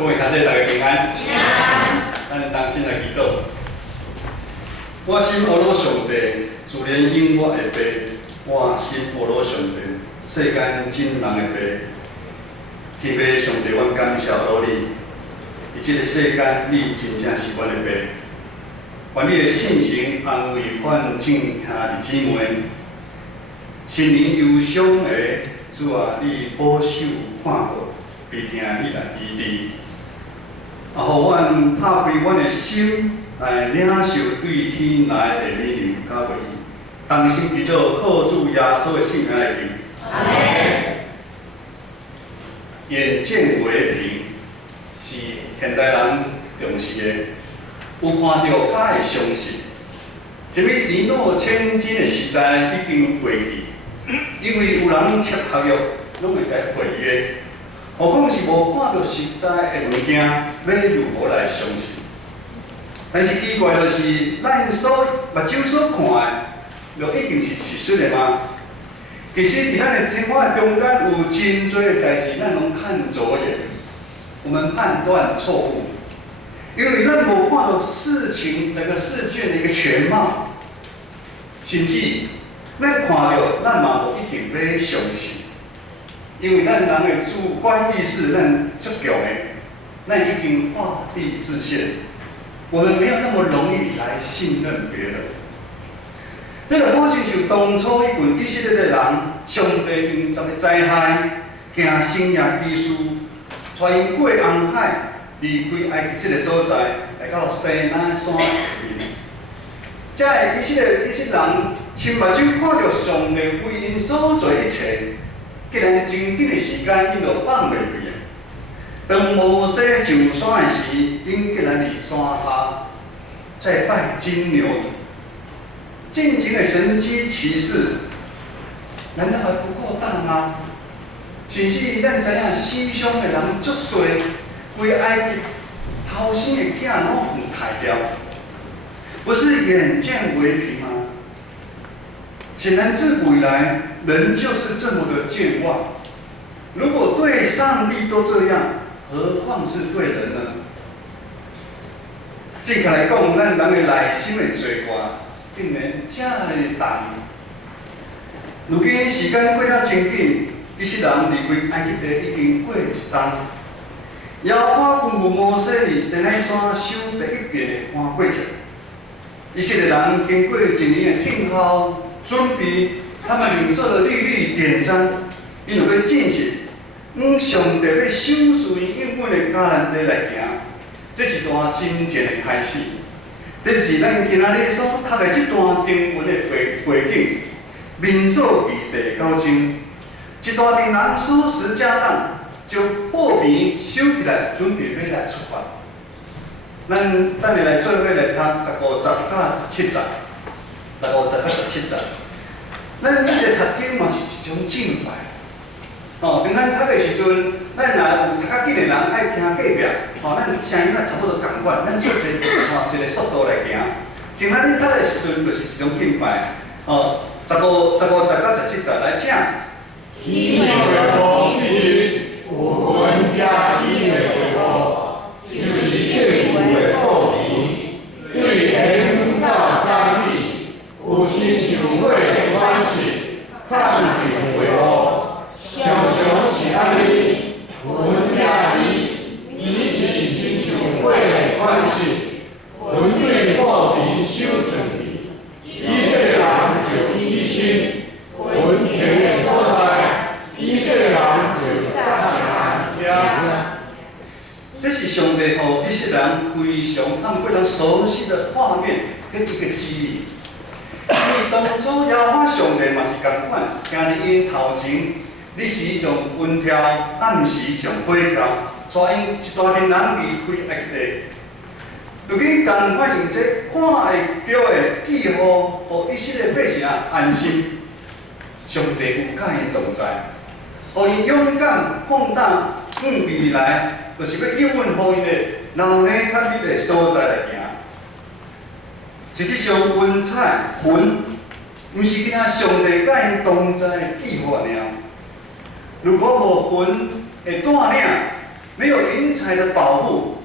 各位学者大家平安。平安。咱同心来祈祷。我心阿罗上帝，自然因我的爸；我心阿罗上帝，世间真人的爸。天父上帝，阮感谢阿你，伫即个世间，你真正是阮的爸。愿你的信心安慰阮正兄弟姊妹，心灵忧伤的主啊，你保守看顾，必听你来医治。互阮拍开阮的心，来领受对天来的力量甲回应。同心祈祷，靠主耶稣的圣名来求。阿门。眼见为凭，是现代人重视的。有看到，才会相信。一个一诺千金的时代已经过去，因为有人签合约，拢会使毁约。何况是无看到实在的物件，要如何来相信？但是奇怪就是，咱所目睭所看的，就一定是事实的吗？其实，伫咱的生活中间有真多的代志，咱拢看走眼，我们判断错误，因为咱无看到事情整个事件的一个全貌，甚至咱看到，咱嘛无一定要相信。因为咱人的主观意识，咱足强的，咱已经画地自限，我们没有那么容易来信任别人。这个好像是当初迄群以色列的人，上帝用十个灾害，行生涯基础，带因过红海，离开埃及这个所在，来到西奈山下面。这以色列人亲目睭看到上帝为因所做一切。既然真紧的时间，因就放袂开啊！当摩西上山的时，因竟然伫山下在拜金牛犊，尽情的神迹奇事，难道还不够大吗？甚至咱知影西乡的人足多，为埃及头生的囝拢互杀掉，不是眼见为凭吗？显然，自古以来，人就是这么的健忘。如果对上帝都这样，何况是对人呢？正确来讲，咱人的内心的罪过，竟然这么重。如今时间过了真紧，以色列人离开埃及地已经过一冬。耶和华吩咐摩西伫西奈山守第一遍的安过节。以色列人经过一年的听候。准备他们领受的律例典章，因就要进行，上帝要赏赐因应允的迦南地来行，这是一段真正的开始。这是咱今仔日所读的这段经文的背景，民数记第9章，一大群人收拾家当，将货币收起来，准备要来出发。咱等下来做伙来读15节到17节。15节到17节，咱即个读经嘛是一种敬拜。当咱读的时阵，咱若有读较紧的人爱听隔壁，咱声音差不多共款，咱做一个速度来行。像咱读的时阵，就是一种敬拜。15节到17节来请。以美为荣，是武魂加以美为荣，就是切骨为后皮，对人大张力。有心上尾的关系，看定为恶，常常是安尼，魂加伊是心上尾的关系，魂对破皮修断去，以色列人就依心，魂田的所在，以色列人就赞扬。这是上帝予以色列人非常他们非常熟悉的画面跟一个记忆。是当初耶和华上帝嘛是同款，行伫因头前，日时上温调，暗时上火调，带因一大群人离开埃及地。如今同款用这看会到的记号，予以色列百姓安心。上帝有甲因同在，予因勇敢放胆向未来，就是要应允予因的老年较美的所在来行。实际上，云彩魂，毋是囝上帝甲因同在的记号尔。如果无魂的带领，没有引云彩的保护，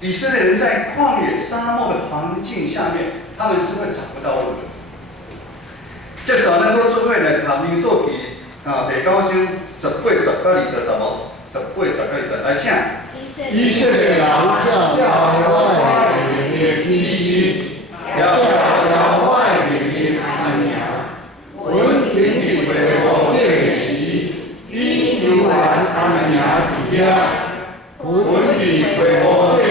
以色列人在旷野沙漠的环境下面，他们是会找不到路的。接下来，我做伙来读民数记第9章18、10到20无？18、10到20，来请。以色列人叫耶和华的名起誓，要叫耶和华的名安名。阮天地为我练习，以求完安名伫遐。阮地为我练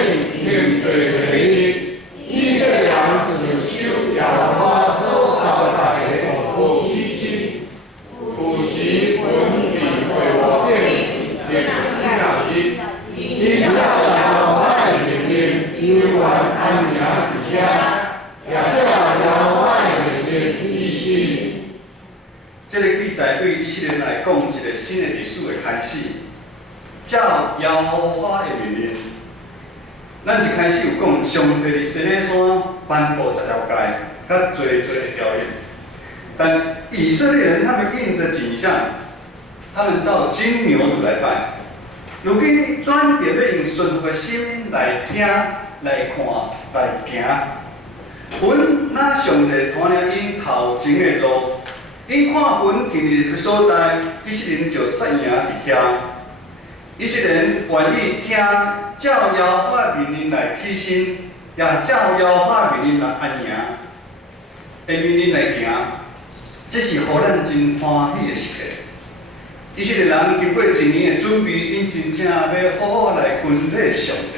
做日，以色列人就守耶和华所交代的好起誓。有时阮地为我练日。你叫耶和华的名，求完安名伫遐，也叫耶和华的名起誓。这个记载对以色列人来讲，一个新的历史的开始。照耶和华的命令，咱一开始有讲，上帝伫西奈山颁布10条诫，甲多的条约。但以色列人他们应着景象，他们照金牛犊来拜。如今转变要用顺服的心来听、来看、来行。阮那上帝带领因头前的路，因看阮今日的所在，以色列人就扎营伫遐。以色列人愿意听照耶和华命令来起心，也照耶和华命令来安营，的命令来行，这是互咱真欢喜的事情。以色列人经过1年的准备，因真正要好好来分礼上帝。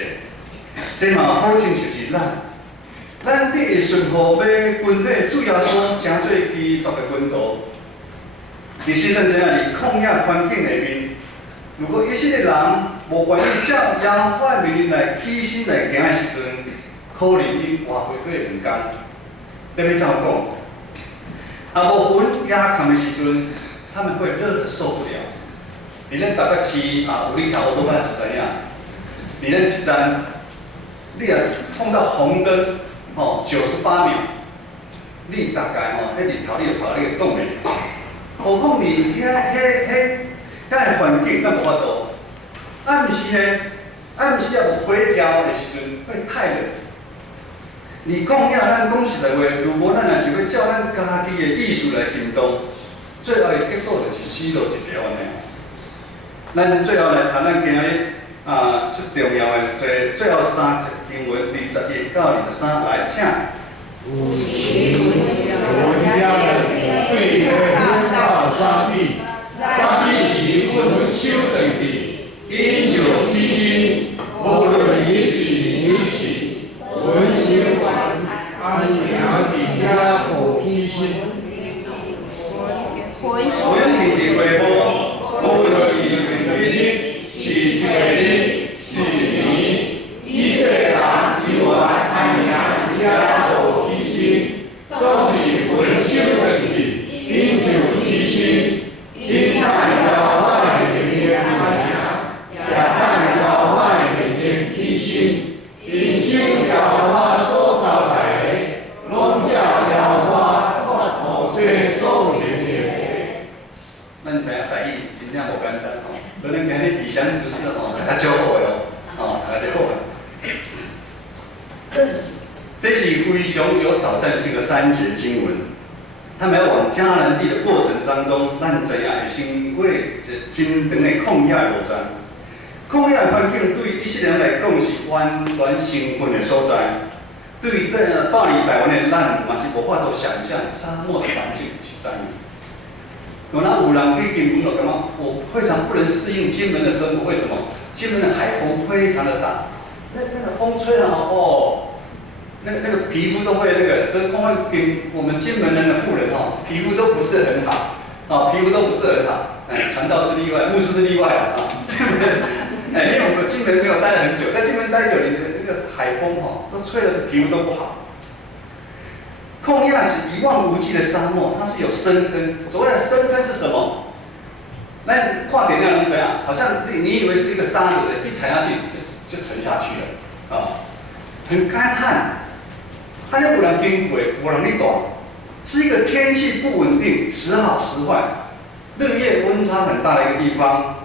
这嘛好亲就是咱得会顺服要分礼主要所成做基督的门徒。其实咱知影伫旷野环境内面，如果以色列人无愿意照耶和华命令来起心来行的时阵，可能伊活袂过2天。这要怎讲？无分亚坎的时阵，他们会热得受不了。你咱台北市有你跳奥多班就知影，你咱一站，你若碰到红灯，98秒，你大概迄日头你就跑，你就挡袂住。何况你遐个环境，咱无法度。暗时呢，暗时也无回调的时阵，会太冷。你讲遐，咱讲实在话，如果咱若是要照咱家己的意思来行动，最后的结果就是死路一条安尼。咱最后来谈咱今日最重要的最后3节经文，21到23来请。有时阮家人对耶和华早起，早起时阮守正地，因就起心，无论日时，阮心怀安名伫遐好起心。阮天地回报，无论是日是一个日是年，以色列人依我安名伫遐好起心，总是阮守正地，因就起心，因看耶和华的名安名，也看耶和华的名起心，因守耶和华所交代的，拢照耶和华发摩西所命令的。咱知影台语真正无简单所以咱今日以详知识大家足好的大家好的。这是非常有挑战性的3节经文。他们要往迦南地的过程当中，咱知影会经过一真长的旷野路程。旷野环境对以色列人来讲是完全兴奋的所在。对于到离台湾的咱，嘛是无法度想象沙漠的环境是怎样。有人去金门就感觉我非常不能适应金门的生活，为什么？金门的海风非常的大，那个风吹了那个皮肤都会跟我们金门人的妇人皮肤都不是很好，皮肤都不是很好。传道是例外，牧师是例外金门，因为我们金门没有待了很久，在金门待久，你的那个海风都吹了皮肤都不好。旷野是一望无际的沙漠，它是有深根。所谓的深根是什么？那跨点亮能怎样？好像你以为是一个沙子的，一踩下去就沉下去了很干旱。它那有人经过，有人去懂，是一个天气不稳定、时好时坏、日夜温差很大的一个地方。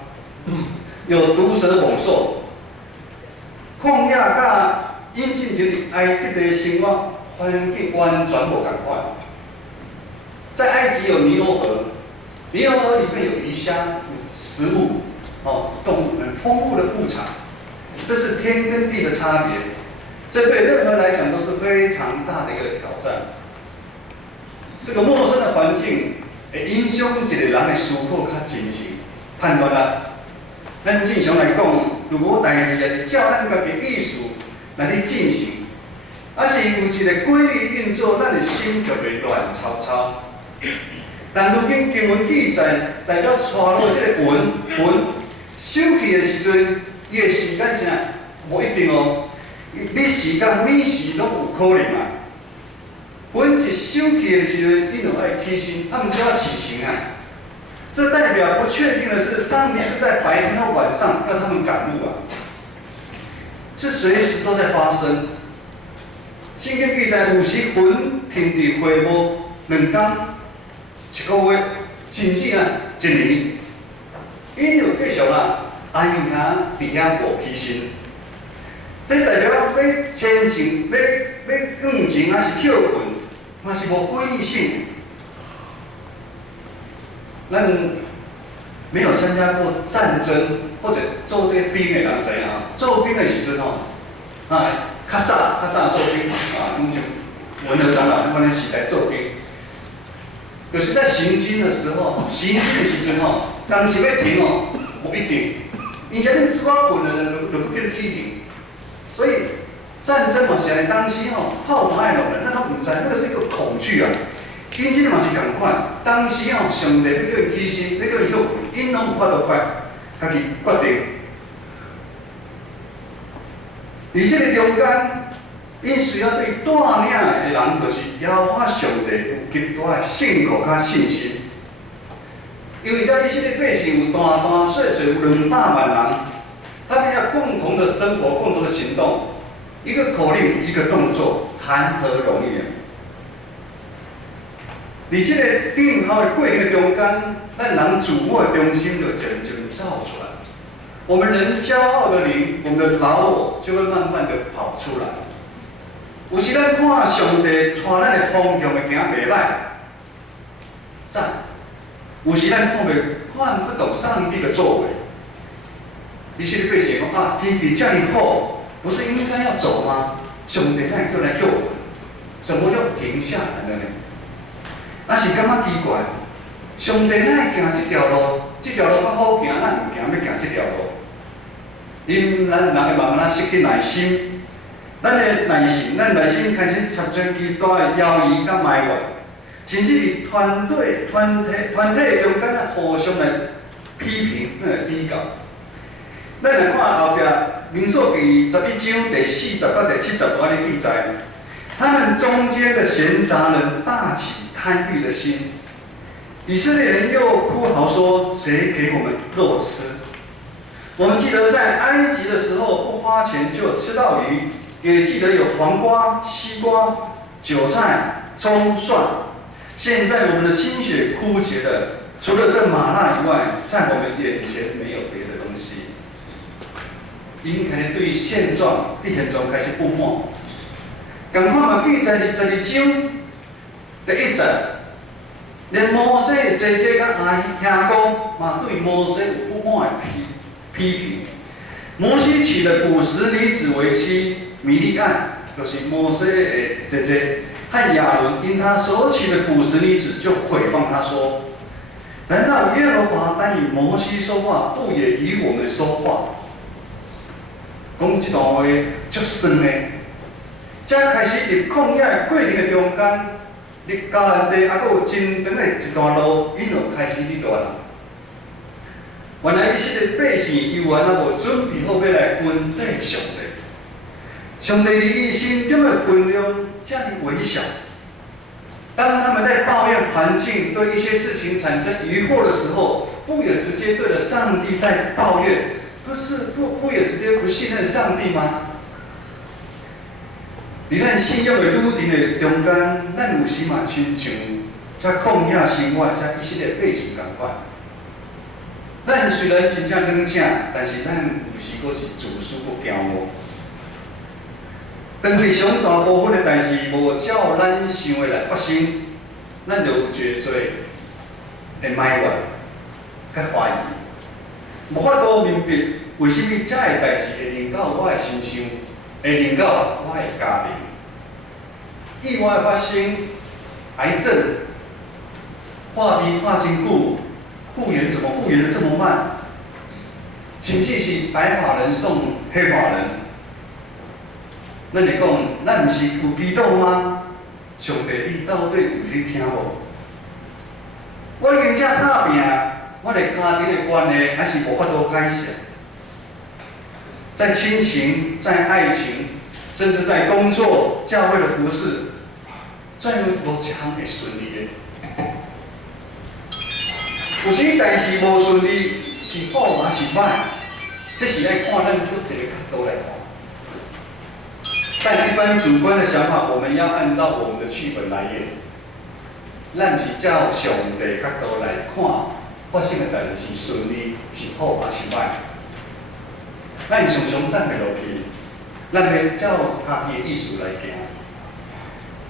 有毒蛇猛兽，旷野甲引进入埃及的生活环境完全无共款。在埃及有尼罗河，尼罗河里面有鱼虾、有食物，动物很丰富的物产，这是天跟地的差别。这对任何人来讲都是非常大的一个挑战。这个陌生的环境会影响一个人的思考较精细、判断力。咱正常来讲，如果代志也是照咱家己意思来去进行，还是有一个规律运作，咱的心就袂乱糟糟。但如今经文记载，代表带落这个魂收去的时阵，伊的时间啥无一定哦。你时间每时拢有可能啊。魂一收去的时阵，你就爱起身，毋就要起行啊。这代表不确定的是，上帝是在白天或晚上要他们赶路啊，是随时都在发生。圣经记载，有时魂停伫会无2天、1个月，甚至1年，因就继续安营伫遐无起身。这代表要前进、要向前，还是跳魂，嘛是无规律性。咱没有参加过战争或者做这兵的人知影，做兵的时阵较早做兵拢像文和长老他们时代做兵，就是在行军的时候，行军的时阵当时要停无一定，而且你拄啊困了，就不叫你起停。所以战争嘛是安尼，当时炮台落来，咱都唔知，那个是一个恐惧啊。因这个嘛是共款，当时上帝要叫伊起身，要叫伊休困，因拢有法度家己决定。而这个中间，因需要对带领的人，就是要我上帝有极大的信靠甲信心。因为在以色列百姓有大小小有200万人，他们要共同的生活，共同的行动，一个口令，一个动作，谈何容易啊！而这个定好的过程的中间，咱人自我的中心就渐渐造出来。我们人骄傲的灵，我们的老我就会慢慢的跑出来。有时咱看上帝带咱的方向会行袂歹，赞；有时咱看不懂上帝的作为。以色列百姓讲天气这么好，不是应该要走吗？上帝哪会叫来救我们？怎么又停下来了呢？是感觉奇怪，上帝哪会行这条路？这条路较好行，咱唔行，要行这条路。因咱人会慢慢失去耐心，咱内心开始插做极大的犹豫甲埋怨，甚至是团体中间互相来批评、来比较。咱来看后壁《民数记》11章第40到第70安尼记载，他们中间的闲杂人大起贪欲的心，以色列人又哭嚎说：“谁给我们肉吃？”我们记得在埃及的时候，不花钱就有吃到鱼，也记得有黄瓜、西瓜、韭菜、葱、蒜。现在我们的心血枯竭了，除了这麻辣以外，在我们眼前没有别的东西。因开始对现状、对现状开始不满。同款嘛，记载伫12章第1节，连摩西的姐姐甲兄哥嘛对摩西有不满的批评。摩西娶了古时女子为妻，米利暗就是摩西的姐姐，和亚伦因他所娶的古时女子就诽谤他说：“难道耶和华单以摩西说话，不也以我们说话？”讲这段话足酸的，才开始伫旷野的过程的中间，伫迦南地还佫有真长的一段路，因就开始去乱。原来以色列百姓伊原无准备好要来分对上帝，上帝伫伊心中的分量这么微小。当他们在抱怨环境、对一些事情产生疑惑的时候，不也直接对着上帝在抱怨？不也直接不信任上帝吗？伫咱信仰的路程的中间，咱有时嘛亲像遮旷野生活遮以色列百姓共款。咱虽然真正软正，但是咱有时阁是自私阁骄傲。当对上大部分的代志无照咱想的来发生，咱就有真多的埋怨、甲怀疑，无法度明白为什么这个代志会临到我的身上，会临到我的家庭。意外发生，癌症化病化真久，复原怎么复原的这么慢？甚至是白发人送黑发人。咱就讲，咱毋是有祈祷吗？上帝，你到底有去听无？我已经遮打拼，我的家庭的关系还是无法度改善。在亲情、在爱情，甚至在工作、教会的服饰，怎样无一项会顺利的？有时代志无顺利，是好嘛是歹，这是爱看咱各一个角度来看。但一般主观的想法，我们要按照我们的剧本来演。咱是照上帝角度来看，发生的代志是顺利是好还是歹。咱常常等袂落去，咱要照家己的意思来行。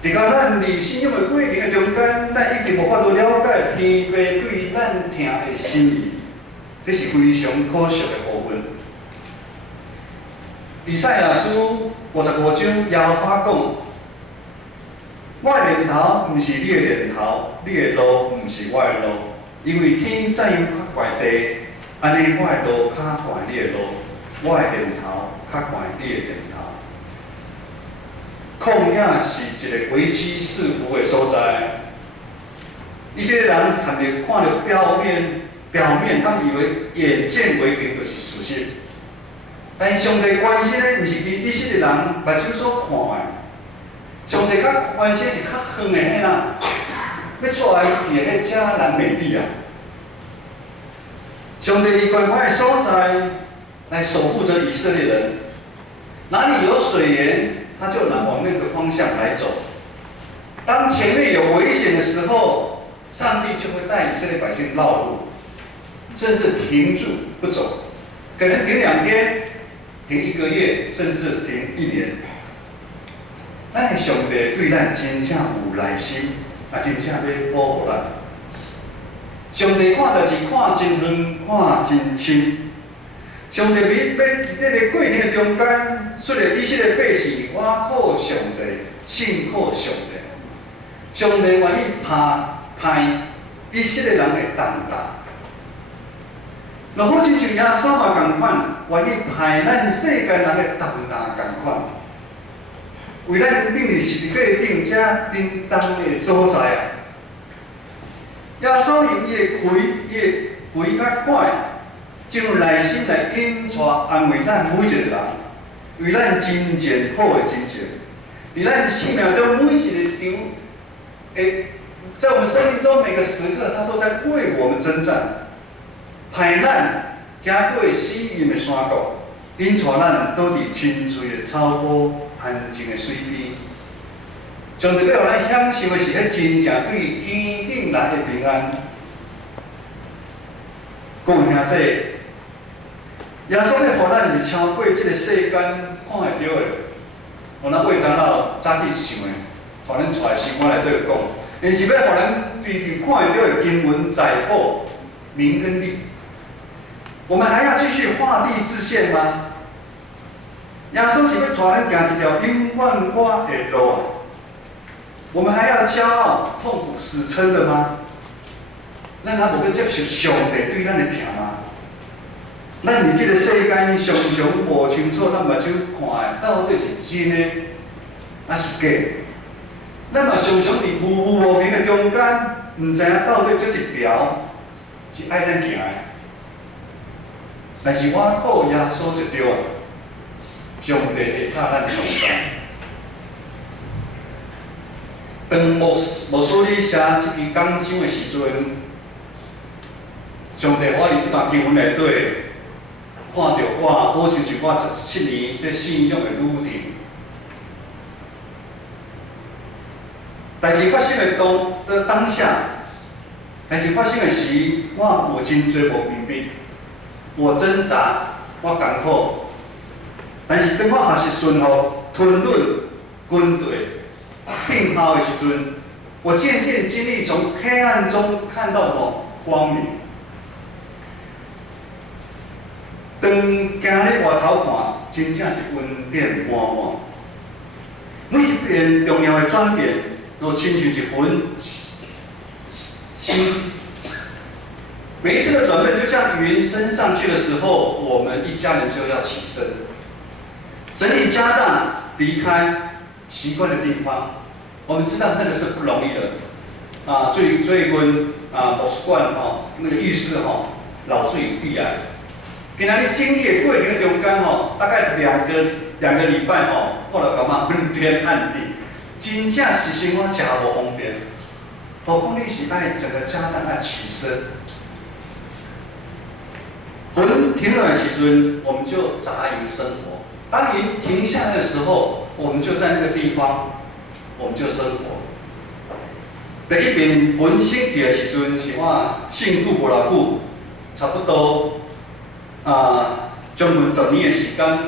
伫到咱伫信仰的过程的中间，咱已经无法度了解天父对咱听的心意，这是非常可惜的部分。以赛亚书55章耶和华讲：我的念头毋是你的念头，你的路毋是我的路，因为天怎样较悬地，安尼我的路较悬你的路，我的念头较悬你的念头。旷野是一个危机四伏的所在，一些人含着看着表面，他们以为眼见为凭就是事实。但上帝关心的，毋是伫以色列人目睭所看的，上帝较关心是较远的迄人，要带来去的迄迦南美地啊。上帝以关怀的所在来守护着以色列人，哪里有水源，他就往那个方向来走。当前面有危险的时候，上帝就会带以色列百姓绕路，甚至停住不走，可能停2天。停1个月，甚至停1年。咱的上帝对咱真正有耐心，也真正要保护咱。上帝看代志看真远，看真深。上帝要伫这个过程的中间，说了以色列百姓，我靠上帝，信靠上帝。上帝愿意派以色列人的重担。若好亲像耶稣嘛同款，愿意派咱世间人的重担同款，为咱顶伫十字架顶遮叮当的所在。耶稣用伊的胃较快，进入内心来引带安慰咱每一个人，为咱真正好的真正，伫咱生命中每一个场，在我们生命中每个时刻，他都在为我们征战。派咱行过死荫的山谷，引带咱倒伫清水的草坡、安静的水边。上帝要咱享受的是迄真正对天顶来的平安。各位兄弟，耶稣要互咱是超过这个世间看会到的。我那魏长老早起想的，互咱带生活内底讲，因是要互咱对看会到的经文、财宝、名跟利。我们还要继续画地自限吗？耶稣是要带咱行一条永远我的路啊！我们还要骄傲、痛苦、死撑的吗？咱还无要接受上帝对咱的疼吗？咱伫这个世间常常无清楚，咱目睭看的到底是真的还是假？咱嘛常常伫无明的中间，唔知影到底这一条是爱咱行的。但是我靠耶稣就对啊，上帝会拍咱的重担。当牧师咧写这篇讲章的时阵，上帝我伫这段经文内底看到我，好像是我17年这信仰的旅程。代志发生的当下，代志发生的时，我有真多无明白。我挣扎，我艰苦，但是当我学习顺服、吞忍，军队病好的时阵，我渐渐经历从黑暗中看到什么光明。当行咧外头看，真正是恩典满满。每一遍重要的转变，都亲像一份心。每一次的转变，就像云升上去的时候，我们一家人就要起身，整理家当，离开习惯的地方。我们知道那个是不容易的啊，最近啊，博物馆那个浴室老水必然。今仔日经历的过程中间大概两个礼拜我就感觉昏天暗地，真正是生活真无方便。何况你是爱整个家当爱起身，云停了的时阵，我们就杂营生活；当云停下来的时候，我们就在那个地方，我们就生活。第一遍云升起的时阵，是我信主无偌久，差不多。将近10年的时间，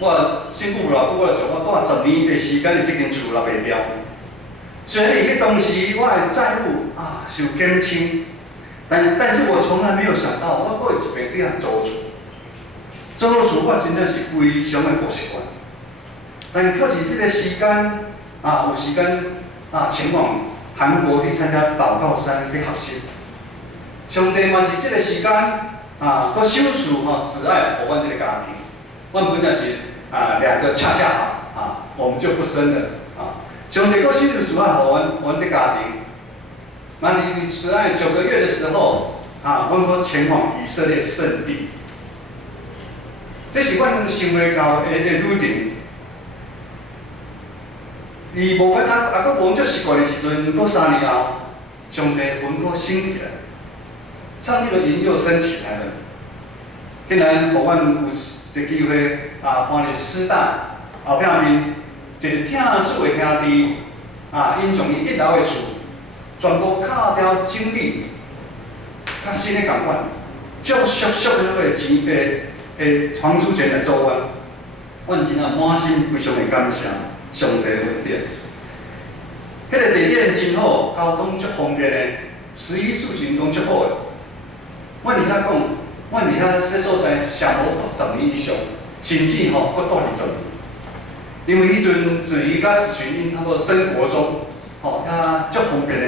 我辛苦了，我想我住10年的时间的这间厝也袂掉。虽然迄当时我的债务受减轻，但是我从来没有想到，我过一遍去遐租厝。租厝我真正是非常的不习惯。但确实这个时间有时间前往韩国去参加祷告山去学习。上帝嘛是这个时间搁手术只爱互阮这个家庭，阮本来是2个恰恰好我们就不生了上帝搁手术只爱互阮这家庭，那你只爱9个月的时候阮搁前往以色列圣地，这是阮想袂到的旅程。而无阮搁无足习惯的时阵，搁3年后，上帝云搁升起来。上帝的云又升起来了，竟然互阮有一个机会搬入师大后壁面一个听主的兄弟因从伊1楼的厝全部敲掉整理，较新的共款，足俗的那个钱的房租钱来做阮，阮真啊满心非常的感谢上帝的恩典。迄个地点真好，交通足方便的，食衣住行拢足好的。阮伫遐讲，阮伫遐这所在上无10年以上，甚至搁住20年。因为迄阵子怡甲子群因他们生活中，足方便的，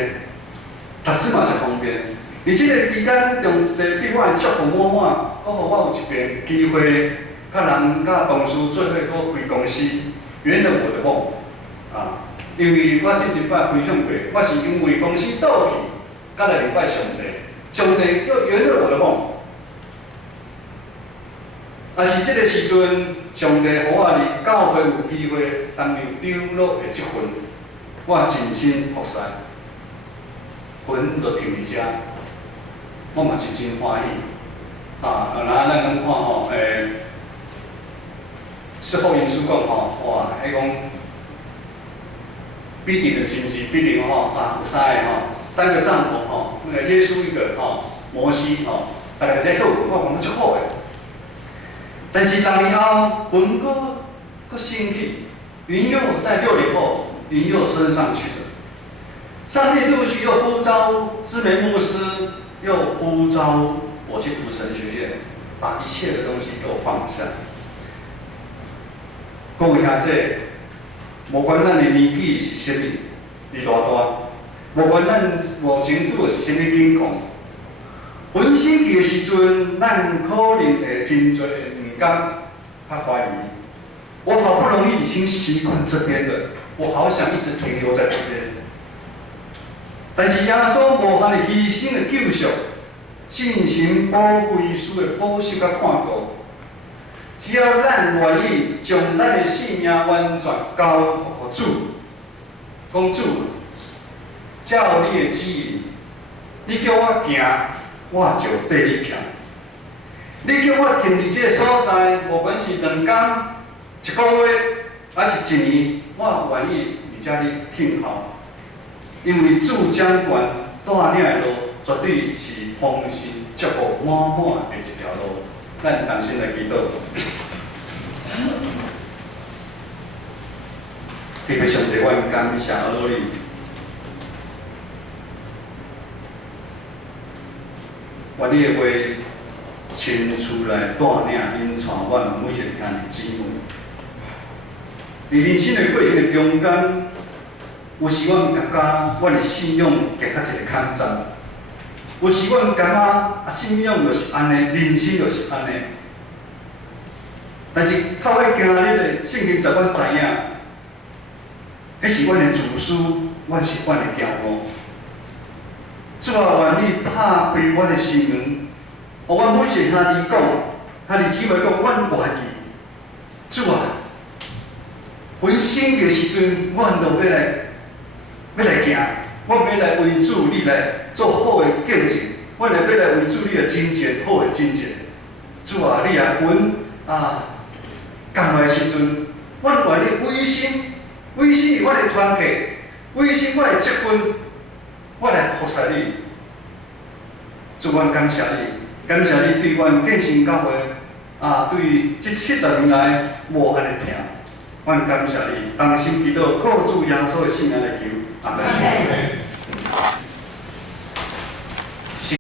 读书嘛足方便。而这个期间，中对我祝福满满，搁互我有一遍机会，甲人甲同事做伙搁开公司，圆了我的梦因为我前一摆分享过，我是因为公司倒去，甲来礼拜上帝。上帝又圆了我的梦，但是这个时阵，上帝予我伫教会有机会担任长老的这份，我真心服侍，魂就停伫遮，我嘛是真欢喜咱讲事后因书讲哇，迄讲必定的是不是？必定有3个帐篷那个耶稣1个摩西大家在后悔，我讲得足好诶。但是10年后，云搁升起，云又在6年后，云又升上去了。上帝陆续又呼召知名牧师，又呼召我去读神学院，把一切的东西给我放下。讲一下这。无管咱的年纪是啥物，是偌大，无管咱目前拄的是啥物境况，云升起的时阵，咱可能会真侪的唔甘、较怀疑。我好不容易已经习惯这边了，我好想一直停留在这边。但是耶稣无限的牺牲的救赎，信心保卫书的保守甲看顾。只要咱愿意将咱的性命完全交托给主，讲主，照你的旨意，你叫我行，我就跟你行。你叫我停伫这个所在，无管是2天、1个月，还是1年，我愿意伫遮里听候。因为主掌权带领的路，绝对是丰盛、祝福满满的一条路。咱同心来祈祷。特别上帝，阮感谢而你。愿你的话亲自来带领引传阮每一个兄弟姊妹。伫人生的过程的中间，有时阮感觉阮的信仰夹到一个坎站，有时阮感觉信仰就是安尼，人生就是安尼。但是透过今日的圣经，使阮知影，迄是阮的自私，阮是阮的骄傲。主啊，愿你拍开阮的心门，互阮每一个兄弟讲，兄弟姊妹讲，阮愿意。主啊，阮醒着时阵，阮就要来行，阮要来为主你来做好的见证，阮要来为主你的真正好的真正。主啊，你啊，阮降来的时阵，阮愿意委身伫阮的团契，委身阮的结婚，我来服侍你。主，阮感谢你，感谢你对阮建成教会对这70年来无安尼疼，阮感谢你，同心祈祷，靠主耶稣的圣名来求，阿门。